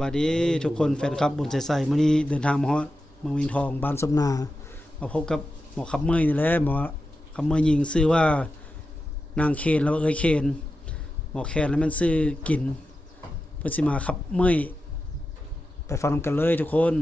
สวัสดีทุกคนแฟนคลับบุญใส่ๆมื้อนี้เดินทางมาฮอดเมืองเวียงทองบ้านสำนามาพบกับหมอคำเมยนี่แหละหมอคำเมยยิงชื่อว่านางเคนแล้วเอ้ยเคนหมอแคนแล้วมันชื่อกินเพิ่นสิมาขับเมยไปฟังกันเลยทุกคน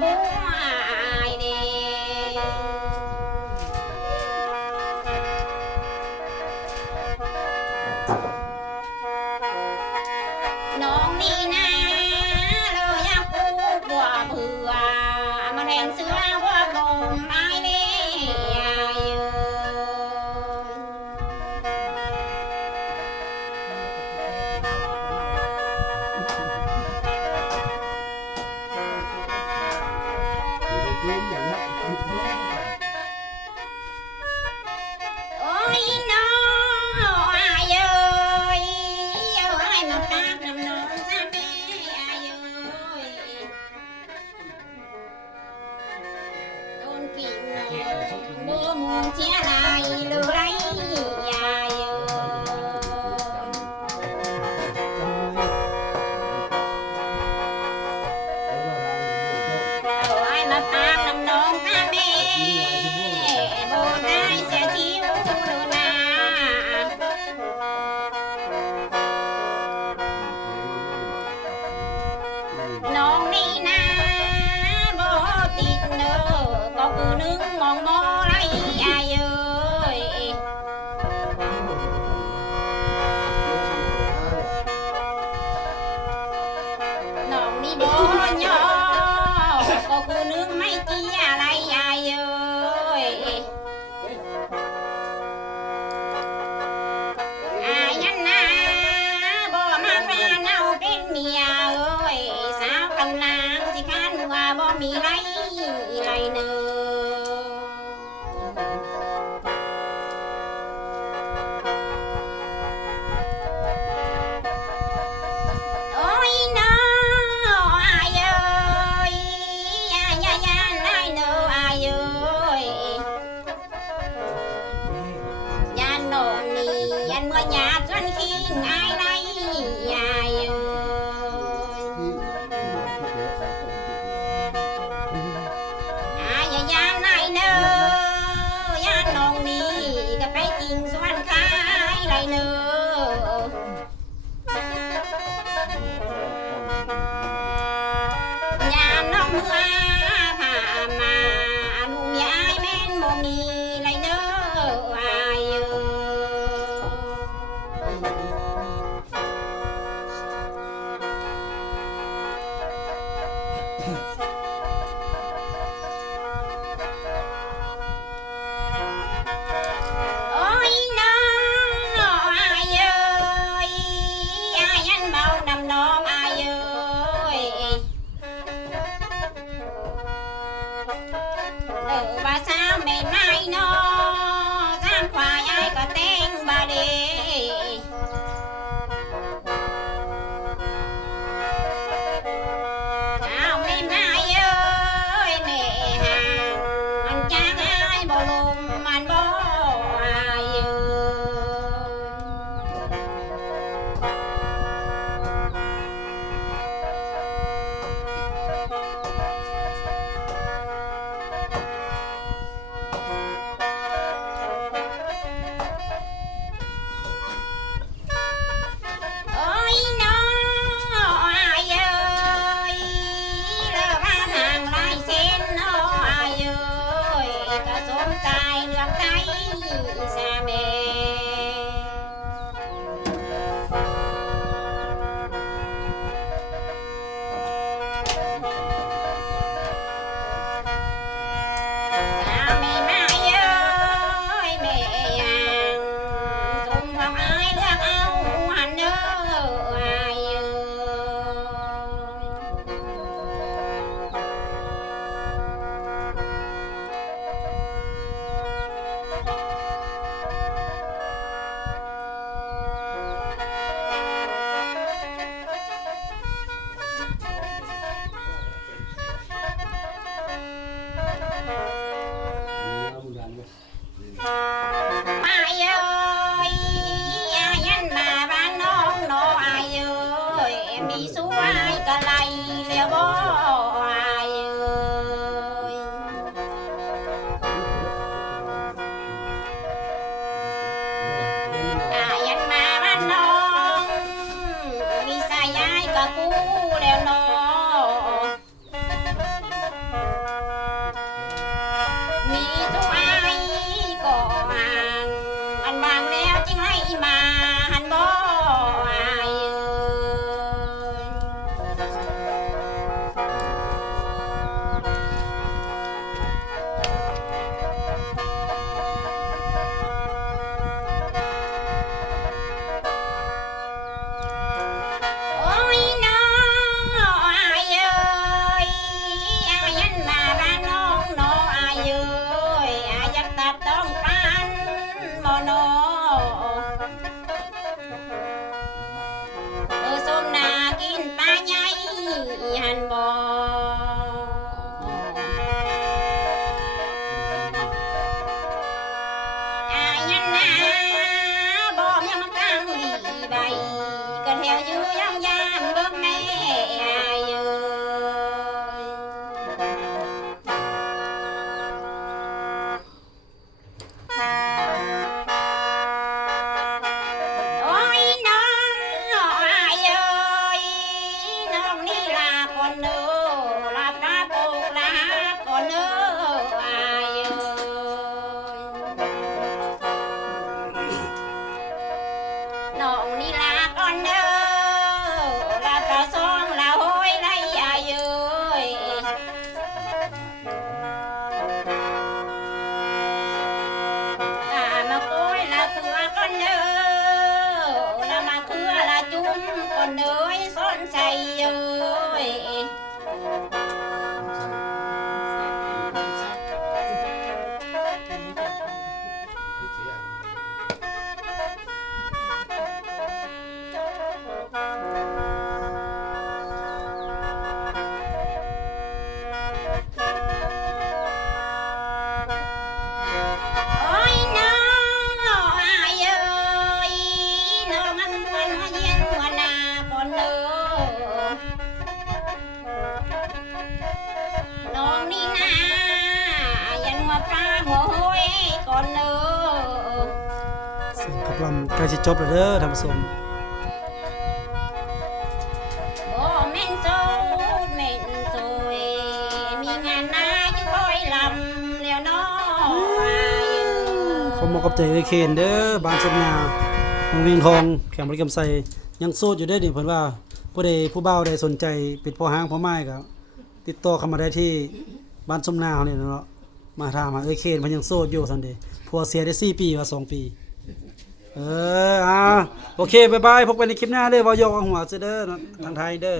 บัวอายเด้น้องนี่นะเลยอยากพูดบัวเบื่อมาแทนเสือว่าลมอายเด้อายเอ้ย โอ้ยน้องอายเอ้ยเอาให้มาตากน้ำน้องซะแม่อายเอ้ยโดนกินน้องบ่มุงเสียดายเลยอายเอ้ยเอาให้มาตากน้ำน้องซะแม่บ่ได้เสียชิวดูนา น้องนี่นะบ่ติดเด้อก็คือนึงมองบ่ไรอายเอ้ยน้องนี่บ่ย่อก็คือนึงไม่เจียอะไรอายเอ้ยอายันนะบ่มาพาเนาเป็นเมียเอ้ยสาวกำลังสิคันว่าบ่มีไรไรเนอโอ้ยน้ออายเอ้ยยายายานายเนออายเอ้ยยานโนนนี่ยันเมื่อยาจนคิงอายไรยายเอ้ย อย่ายานนายเนอยานน้องนี่ก็ไปกินสวนขายไรเนอยานน้องเมื่อผ่ามาลุงยายแม่นบ่มีไรเนออายเอ้โอ้ยน้ออายเอ้ยอายันเมานำน้องอายเอ้ยเด้อว่าสาวไม่ไม้น้อสามควายอ้ายก็แต่งบาเดสาวไม่ไม้เอ้ยแม่ห่างมันจางอ้ายบ่ลมมันบ่อายเอ้โอ้ยน้ออายเอ้ยเลิกมาทางลายเส้นน้ออายเอ้ยก็สมใจเลือกใจสาแม่สาแม่มาเอ้ยแม่ยังสมความอายเลือกเอาหันเด้ออายเอ้ย โ บ่อายันนาบ่ยังมากลางหลีใบก็แถวอยู่ยามยามเบิ่งแม่อายเอ้ย โอ้ยน้องอายเอ้ยน้องนี่ลาก่อนเด้อลาตาโปกลาก่อนเด้ออายเอ้ยน้องนี่ลาก่อนเด้อลาตาสองลาโหยไล่อายเอ้ยลามาโกยลาตัวก่อนเด้อ ละมาคือละจุ้มก่อนเอ้ยสนใจเอ้ยโอ้ยน้องอายเอ้ยน้องอันวันหัวเย็นหัวหน้าก่อนเด้อน้องนี่นายันหัวปลาหัวห้อยก่อนเด้อ เสียงขับลำใกล้สิจบแล้วเด้อท่านผู้ชม บ่แม่นโซดแม่นโซยมีงานนาจะคอยลำแล้วน้องอายเอ้ย ขอมอบกับใจเอ้ยเคนเด้อบ้านสมนาเมืองเวียงทองแขมบริกรรมไซยังโสดอยู่เด้อนี่เพิ่นว่าผู้ใดผู้บ่าวใดสนใจเป็นพ่อห้างพ่อไม้ก็ติดต่อเข้ามาได้ที่บ้านสมนาเฮานี่เนาะมาถามหาเอ้ยเคนเพิ่นยังโสดอยู่ซั่นเด้ผัวเสียได้4ปีว่า2 ปีโอเคบ๊ายบายพบกันในคลิปหน้าเด้อเว้ายอกเอาหัวซะเด้อทางไทยเด้อ